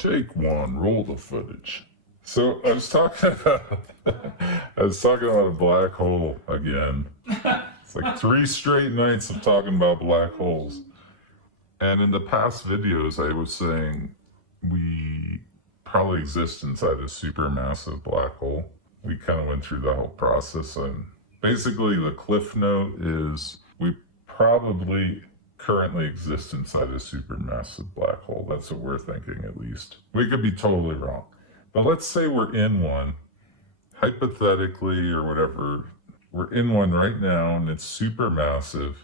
Take one, roll the footage. So I was talking about a black hole again. It's like 3 straight nights of talking about black holes. And in the past videos, I was saying we probably exist inside a supermassive black hole. We kind of went through the whole process, and basically the cliff note is we probably currently exist inside a supermassive black hole. That's what we're thinking, at least. We could be totally wrong. But let's say we're in one, hypothetically or whatever. We're in one right now, and it's supermassive,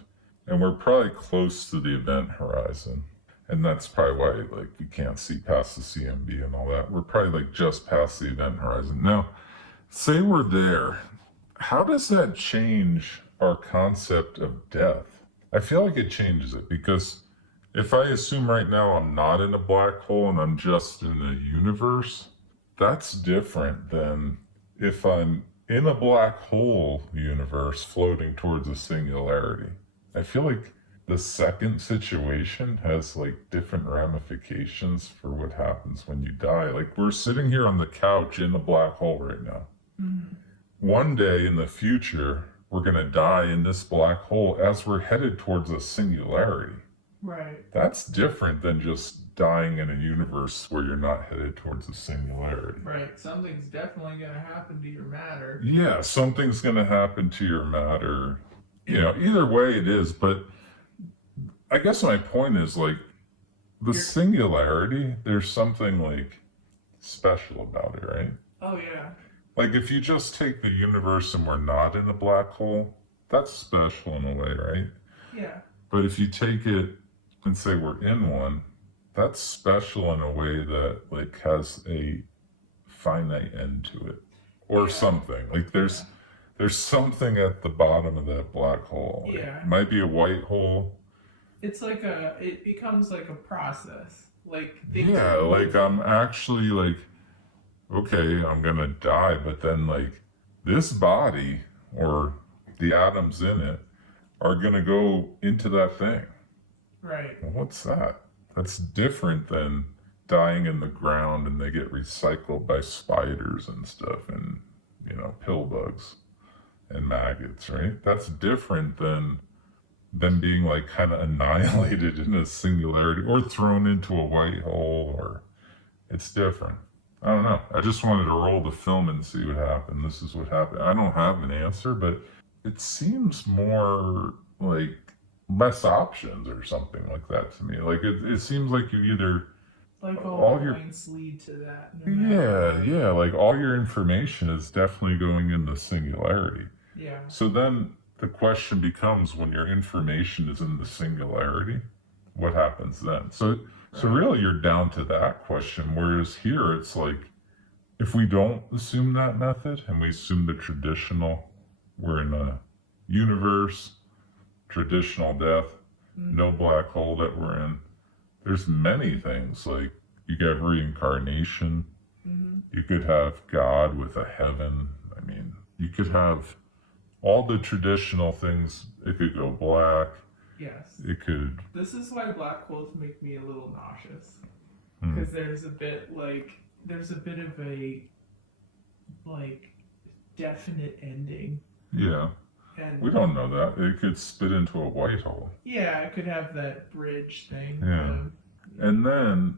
and we're probably close to the event horizon. And that's probably why, like, you can't see past the CMB and all that. We're probably, like, just past the event horizon. Now, say we're there. How does that change our concept of death? I feel like it changes it, because if I assume right now I'm not in a black hole and I'm just in a universe, that's different than if I'm in a black hole universe floating towards a singularity. I feel like the second situation has like different ramifications for what happens when you die. Like, we're sitting here on the couch in a black hole right now. Mm-hmm. One day in the future, we're going to die in this black hole as we're headed towards a singularity. Right. That's different than just dying in a universe where you're not headed towards a singularity. Right. Something's definitely going to happen to your matter. Yeah, something's going to happen to your matter. You know, either way it is, but I guess my point is, like, the singularity, there's something, like, special about it, right? Oh, yeah. Like, if you just take the universe and we're not in a black hole, that's special in a way, right? Yeah. But if you take it and say we're in one, that's special in a way that, like, has a finite end to it. Or something. Like, there's something at the bottom of that black hole. Yeah. It might be a white hole. It's like it becomes like a process. Like, like, I'm actually, like, okay, I'm gonna die, but then, like, this body or the atoms in it are gonna go into that thing. Right. Well, what's that? That's different than dying in the ground and they get recycled by spiders and stuff, and, you know, pill bugs and maggots, right? That's different than being, like, kind of annihilated in a singularity or thrown into a white hole, or it's different. I don't know. I just wanted to roll the film and see what happened. This is what happened. I don't have an answer, but it seems more like less options or something like that to me. Like, it seems like you either... Like all your points lead to that. Yeah. Like, all your information is definitely going into singularity. Yeah. So then the question becomes, when your information is in the singularity, what happens then? So really, you're down to that question. Whereas here, it's like, if we don't assume that method and we assume the traditional, we're in a universe, traditional death, no black hole that we're in. There's many things, like, you get reincarnation. Mm-hmm. You could have God with a heaven. I mean, you could have all the traditional things. It could go black. Yes. It could. This is why black holes make me a little nauseous. Because there's a bit of a, like, definite ending. Yeah. And we don't know that. It could spit into a white hole. Yeah, it could have that bridge thing. Yeah. And then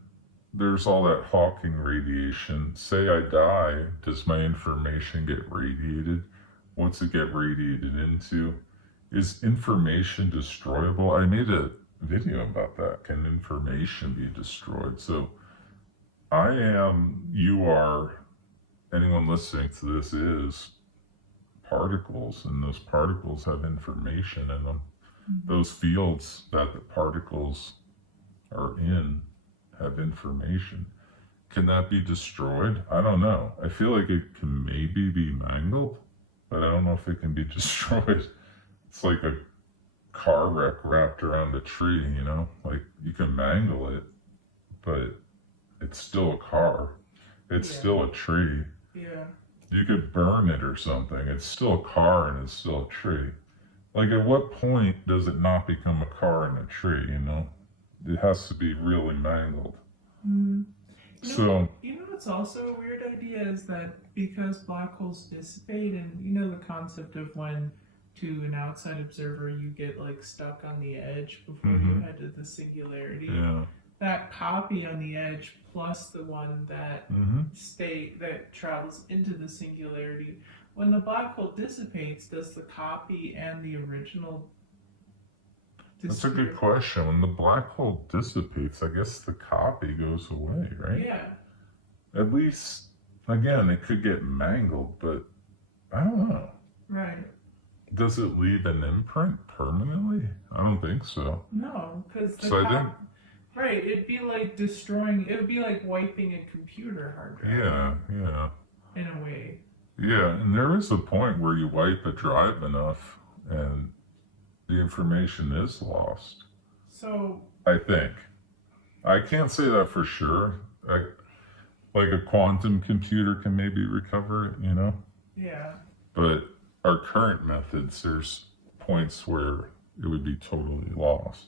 there's all that Hawking radiation. Say I die, does my information get radiated? What's it get radiated into? Is information destroyable? I made a video about that. Can information be destroyed? So I am, you are, anyone listening to this is particles, and those particles have information in them. Mm-hmm. Those fields that the particles are in have information. Can that be destroyed? I don't know. I feel like it can maybe be mangled, but I don't know if it can be destroyed. It's like a car wreck wrapped around a tree, you know? Like, you can mangle it, but it's still a car. It's still a tree. Yeah. You could burn it or something. It's still a car and it's still a tree. Like, at what point does it not become a car and a tree, you know? It has to be really mangled. Mm-hmm. So, What's also a weird idea is that because black holes dissipate, and the concept of when to an outside observer you get like stuck on the edge before you head to the singularity. yeah. That copy on the edge plus the one that that travels into the singularity. When the black hole dissipates, does the copy and the original disappear? That's a good question. When the black hole dissipates, I guess the copy goes away, right? Yeah. At least, again, it could get mangled, but I don't know. Right. Does it leave an imprint permanently? I don't think so. No, because right, it'd be like destroying. It would be like wiping a computer hard drive. Yeah. In a way. Yeah, and there is a point where you wipe a drive enough, and the information is lost. So. I think. I can't say that for sure. Like a quantum computer can maybe recover it, Yeah. But our current methods, there's points where it would be totally lost.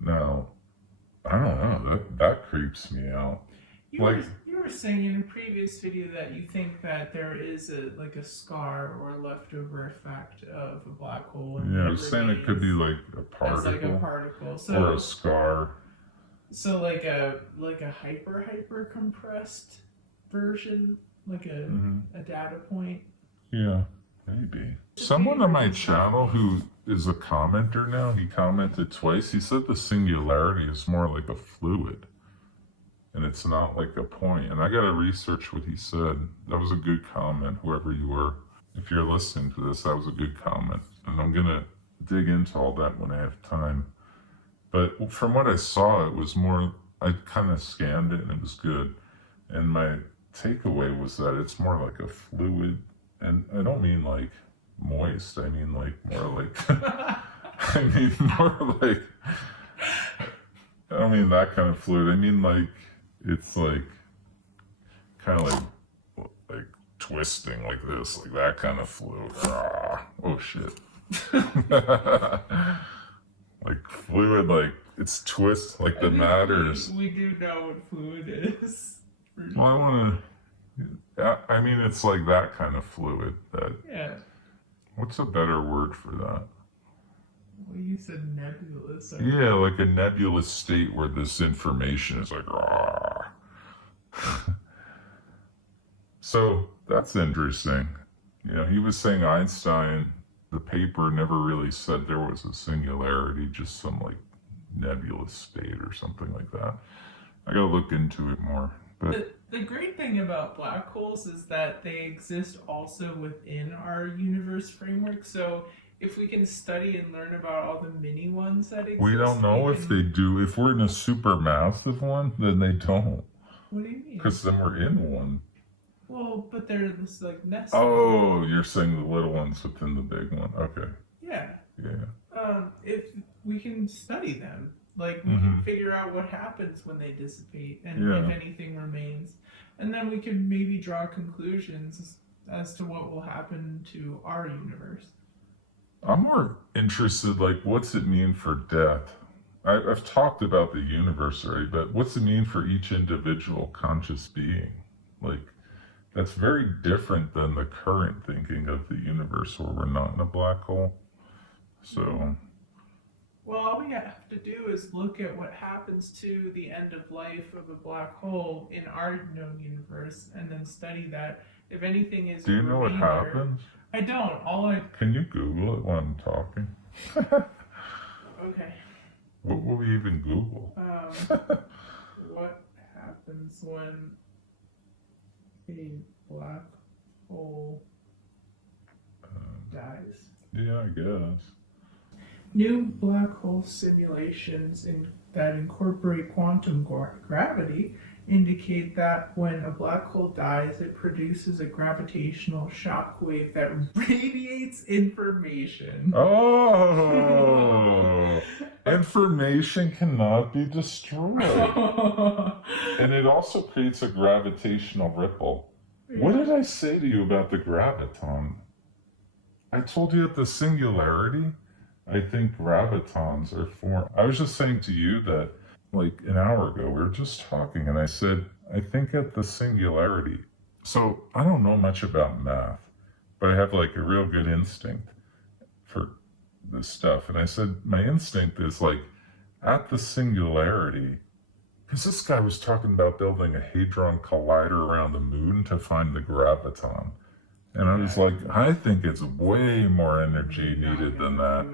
Now, I don't know. That creeps me out. You were saying in a previous video that you think that there is a scar or leftover effect of a black hole. Yeah, I was saying it could be like a particle. As like a particle. Or a scar. So like a hyper compressed version, like a data point. Yeah, maybe. Someone on my channel who is a commenter now, he commented twice. He said the singularity is more like a fluid, and it's not like a point. And I gotta research what he said. That was a good comment, whoever you were. If you're listening to this, that was a good comment, and I'm gonna dig into all that when I have time. But from what I saw, it was more, I kind of scanned it and it was good. And my takeaway was that it's more like a fluid, and I don't mean like moist, I mean like more like, I mean more like, I don't mean that kind of fluid, I mean like, it's like, kind of like twisting like this, like that kind of fluid. Oh shit. Like fluid, like it's twist, like the matters. We do know what fluid is. Well, I mean, it's like that kind of fluid. Yeah. What's a better word for that? Well, you said nebulous. Yeah, like a nebulous state where this information is like, So that's interesting. He was saying Einstein, the paper never really said there was a singularity, just some like nebulous state or something like that. I gotta look into it more. But the great thing about black holes is that they exist also within our universe framework. So if we can study and learn about all the mini ones that exist, we don't know if they do. If we're in a supermassive one, then they don't. What do you mean? Because then we're in one. Well, but they're this like nest. Oh, you're saying the little ones within the big one. Okay. Yeah. Yeah. If we can study them, like we can figure out what happens when they dissipate and if anything remains, and then we can maybe draw conclusions as to what will happen to our universe. I'm more interested, like, what's it mean for death? I've talked about the universe already, but what's it mean for each individual conscious being? Like, that's very different than the current thinking of the universe where we're not in a black hole. So. Well, all we have to do is look at what happens to the end of life of a black hole in our known universe and then study that. If anything is. Do you know what happens? I don't. Can you Google it while I'm talking? Okay. What will we even Google? What happens when a black hole dies? Yeah, I guess. New black hole simulations that incorporate quantum gravity indicate that when a black hole dies, it produces a gravitational shock wave that radiates information. Oh! Information cannot be destroyed. And it also creates a gravitational ripple. Yeah. What did I say to you about the graviton? I told you at the singularity, I think gravitons are formed. I was just saying to you that like an hour ago, we were just talking, and I said, I think at the singularity. So I don't know much about math, but I have like a real good instinct for this stuff. And I said, my instinct is like at the singularity, because this guy was talking about building a Hadron Collider around the moon to find the graviton. And I was like, I think it's way more energy needed than that.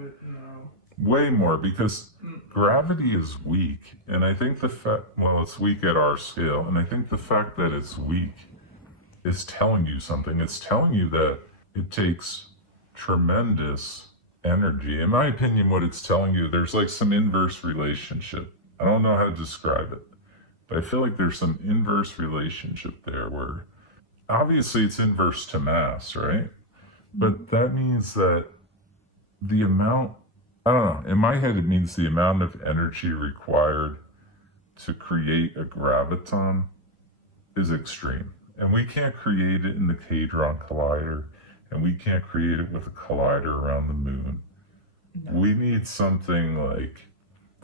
Way more, because gravity is weak. And I think it's weak at our scale. And I think the fact that it's weak is telling you something. It's telling you that it takes tremendous energy. In my opinion, what it's telling you, there's like some inverse relationship. I don't know how to describe it, but I feel like there's some inverse relationship there where obviously it's inverse to mass, right? But that means that the amount, I don't know, in my head it means the amount of energy required to create a graviton is extreme. And we can't create it in the Hadron Collider, and we can't create it with a collider around the moon. No. We need something like,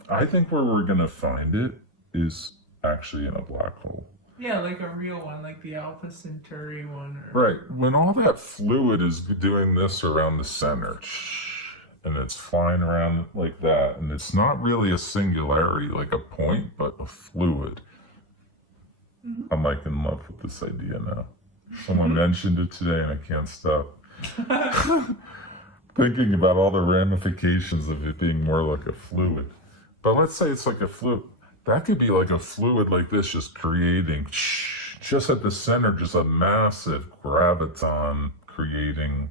I think where we're going to find it is actually in a black hole. Yeah, like a real one, like the Alpha Centauri one. Right. When all that fluid is doing this around the center, and it's flying around like that, and it's not really a singularity, like a point, but a fluid. Mm-hmm. I'm like in love with this idea now. Someone mentioned it today, and I can't stop thinking about all the ramifications of it being more like a fluid. But let's say it's like a fluid. That could be like a fluid like this, just creating, just at the center, just a massive graviton creating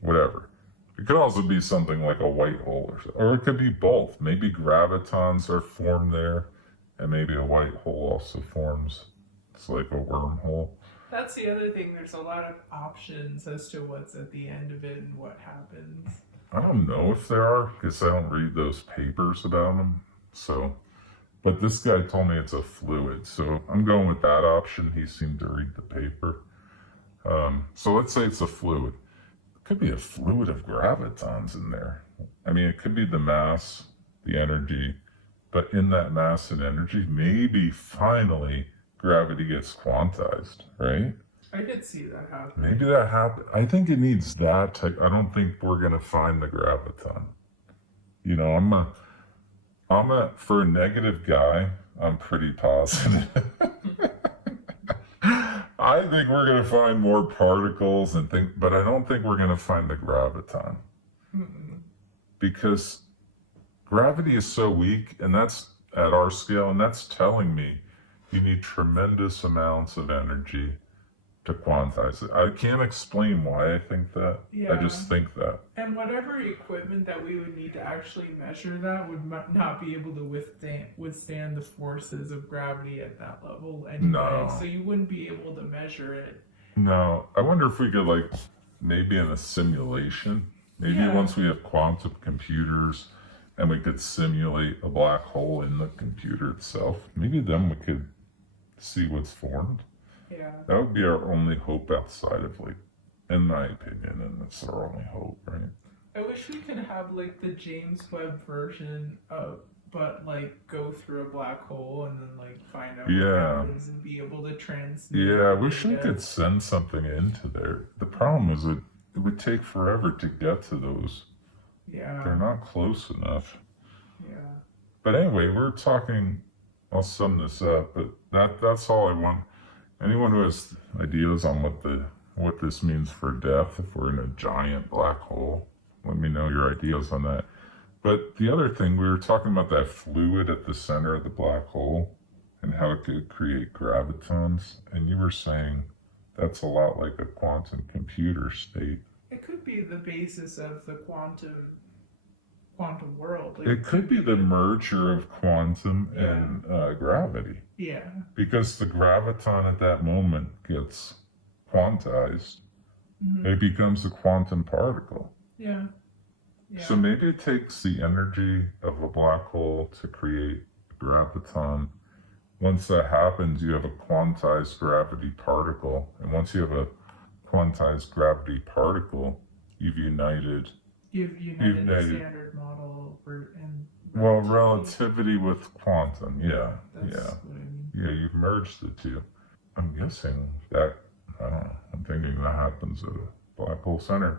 whatever. It could also be something like a white hole, or it could be both. Maybe gravitons are formed there, and maybe a white hole also forms. It's like a wormhole. That's the other thing. There's a lot of options as to what's at the end of it and what happens. I don't know if there are, because I don't read those papers about them. So, but this guy told me it's a fluid, so I'm going with that option. He seemed to read the paper. So let's say it's a fluid. It could be a fluid of gravitons in there. I mean, it could be the mass, the energy, but in that mass and energy, maybe finally gravity gets quantized, right? I could see that happen. Maybe that happened. I think it needs that type. I don't think we're gonna find the graviton. You know, for a negative guy, I'm pretty positive. I think we're gonna find more particles but I don't think we're gonna find the graviton. Mm-mm. Because gravity is so weak, and that's at our scale, and that's telling me you need tremendous amounts of energy to quantize it. I can't explain why I think that. Yeah. I just think that. And whatever equipment that we would need to actually measure that would not be able to withstand the forces of gravity at that level anyway. No. So you wouldn't be able to measure it. No. I wonder if we could, like, maybe in a simulation, maybe once we have quantum computers and we could simulate a black hole in the computer itself, maybe then we could see what's formed. Yeah. That would be our only hope outside of, like, in my opinion, and that's our only hope, right? I wish we could have, like, the James Webb version of, but, like, go through a black hole and then, like, find out what happens and be able to transmit. Yeah, I wish we could send something into there. The problem is it would take forever to get to those. Yeah. They're not close enough. Yeah. But anyway, we're talking, I'll sum this up, but that's all I want. Anyone who has ideas on what this means for death, if we're in a giant black hole, let me know your ideas on that. But the other thing, we were talking about that fluid at the center of the black hole and how it could create gravitons, and you were saying that's a lot like a quantum computer state. It could be the basis of the quantum world. Like, it could be the merger of quantum and gravity. Yeah. Because the graviton at that moment gets quantized. Mm-hmm. It becomes a quantum particle. Yeah. So maybe it takes the energy of a black hole to create a graviton. Once that happens, you have a quantized gravity particle. And once you have a quantized gravity particle, you've united the standard model and Well, relativity with quantum, yeah, That's yeah. what I mean. Yeah, you've merged the two. I'm guessing that, I don't know, I'm thinking that happens at a black hole center.